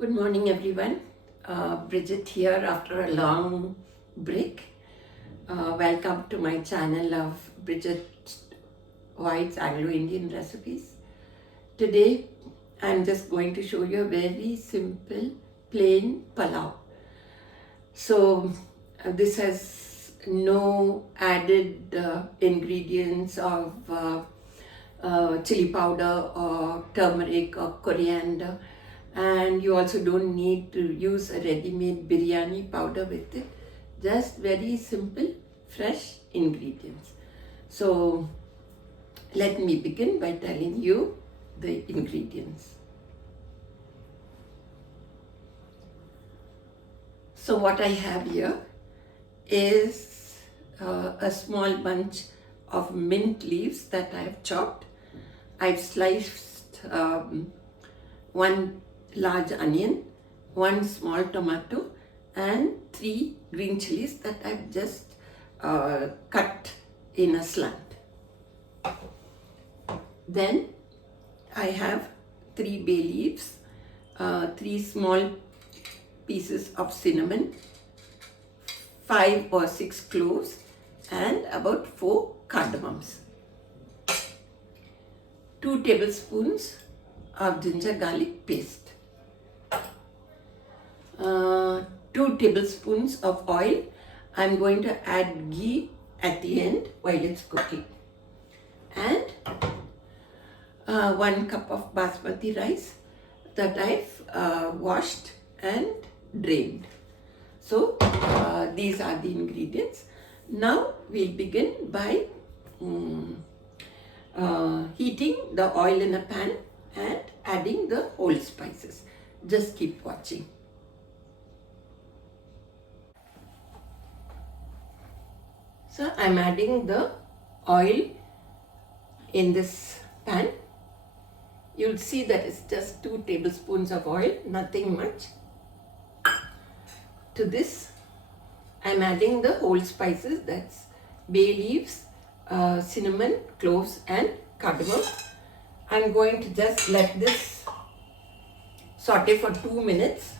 Good morning, everyone. Bridget here after a long break. Welcome to my channel of Bridget White's Anglo-Indian recipes. Today, I'm just going to show you a very simple, plain pulao. So, this has no added ingredients of chili powder or turmeric or coriander, and you also don't need to use a ready-made biryani powder with it. Just very simple fresh ingredients. So let me begin by telling you the ingredients. So what I have here is a small bunch of mint leaves that I have chopped. I've sliced one large onion, one small tomato, and 3 green chilies that I've just cut in a slant. Then I have 3 bay leaves, 3 small pieces of cinnamon, 5 or 6 cloves, and about 4 cardamoms. 2 tablespoons of ginger garlic paste. 2 tablespoons of oil. I'm going to add ghee at the end while it's cooking. And 1 cup of basmati rice that I've washed and drained. So these are the ingredients. Now we'll begin by heating the oil in a pan and adding the whole spices. Just keep watching. So I'm adding the oil in this pan. You'll see that it's just 2 tablespoons of oil, nothing much. To this, I'm adding the whole spices, that's bay leaves, cinnamon, cloves, and cardamom. I'm going to just let this saute for 2 minutes.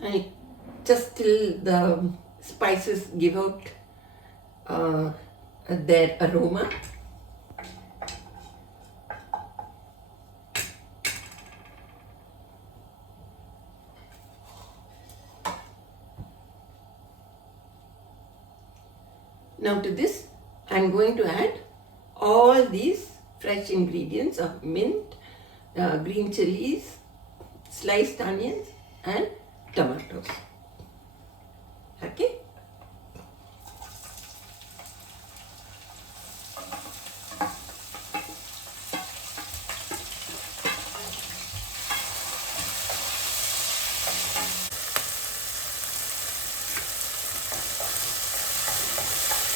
And just till the spices give out their aroma. Now to this, I'm going to add all these fresh ingredients of mint, green chilies, sliced onions, and tomatoes. Okay.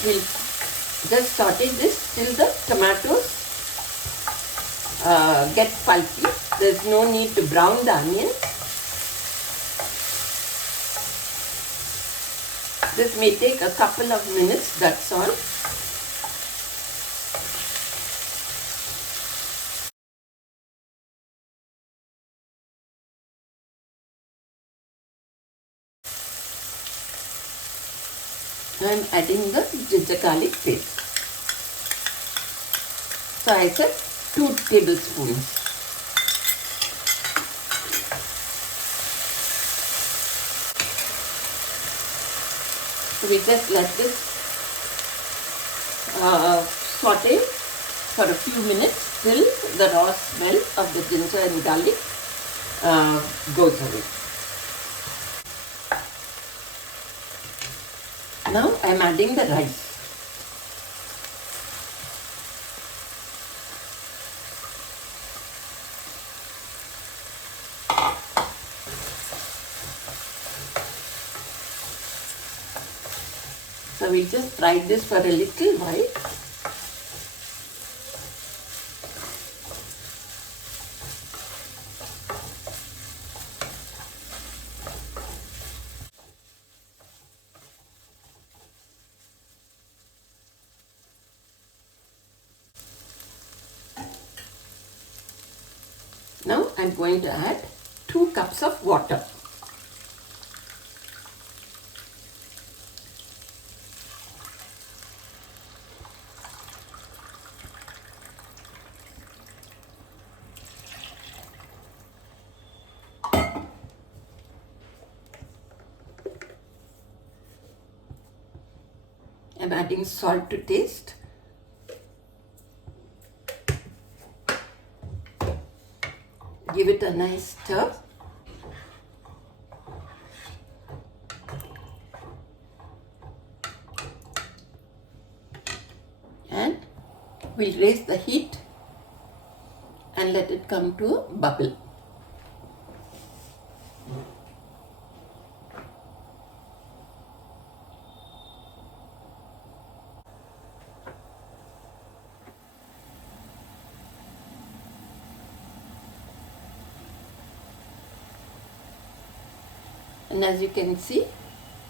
We'll just saute this till the tomatoes get pulpy. There's no need to brown the onions. This may take a couple of minutes, that's all. I'm adding the ginger garlic paste. So I said 2 tablespoons. So we just let this saute for a few minutes till the raw smell of the ginger and garlic goes away. Now I'm adding the rice. So we'll just fry this for a little while. Now I'm going to add 2 cups of water. I'm adding salt to taste. Give it a nice stir. And we'll raise the heat and let it come to a bubble. And as you can see,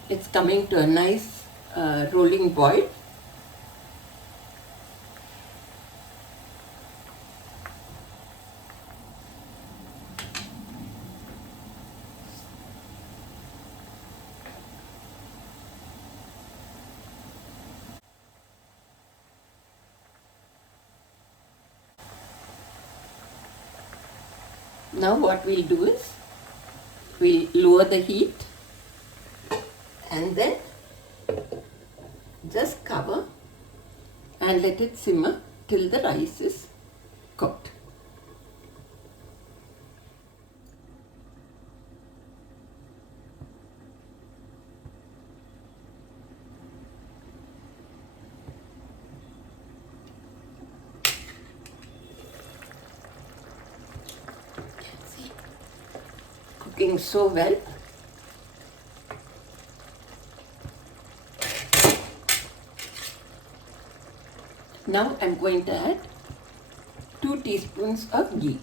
it's coming to a nice rolling boil. Now what we'll do is, we'll lower the heat and then just cover and let it simmer till the rice is cooked. See, cooking so well. Now I'm going to add 2 teaspoons of ghee.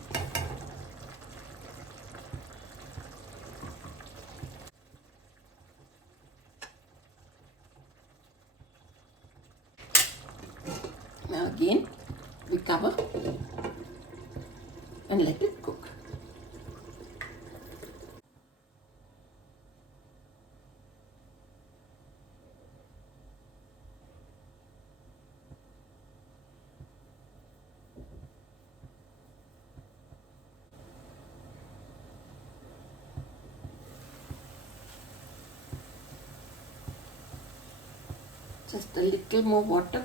Now again we cover and let it cook. Just a little more water.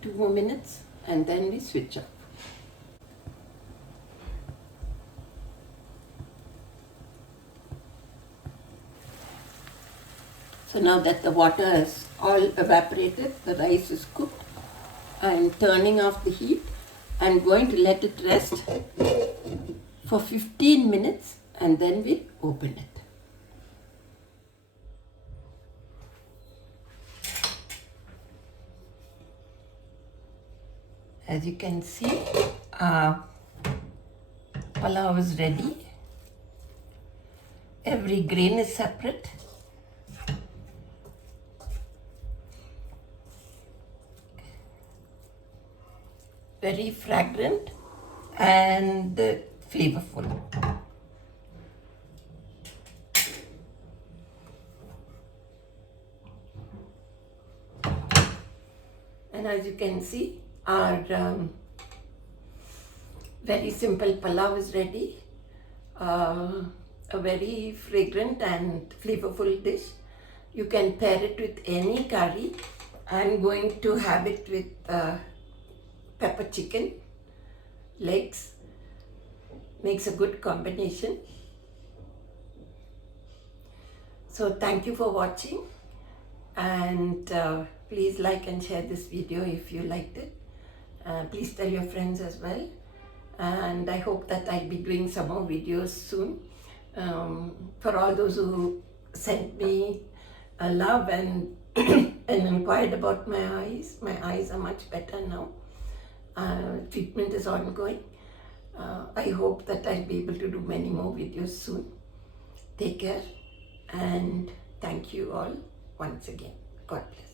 Two more minutes and then we switch off. So now that the water is all evaporated, the rice is cooked, I'm turning off the heat. I'm going to let it rest for 15 minutes and then we'll open it. As you can see, pulao is ready. Every grain is separate. Very fragrant and flavorful. And as you can see, our very simple pulao is ready. A very fragrant and flavorful dish. You can pair it with any curry. I'm going to have it with pepper chicken, legs. Makes a good combination. So thank you for watching, and please like and share this video if you liked it. Please tell your friends as well, and I hope that I'll be doing some more videos soon. For all those who sent me love and and inquired about my eyes are much better now. Treatment is ongoing. I hope that I'll be able to do many more videos soon. Take care and thank you all once again. God bless.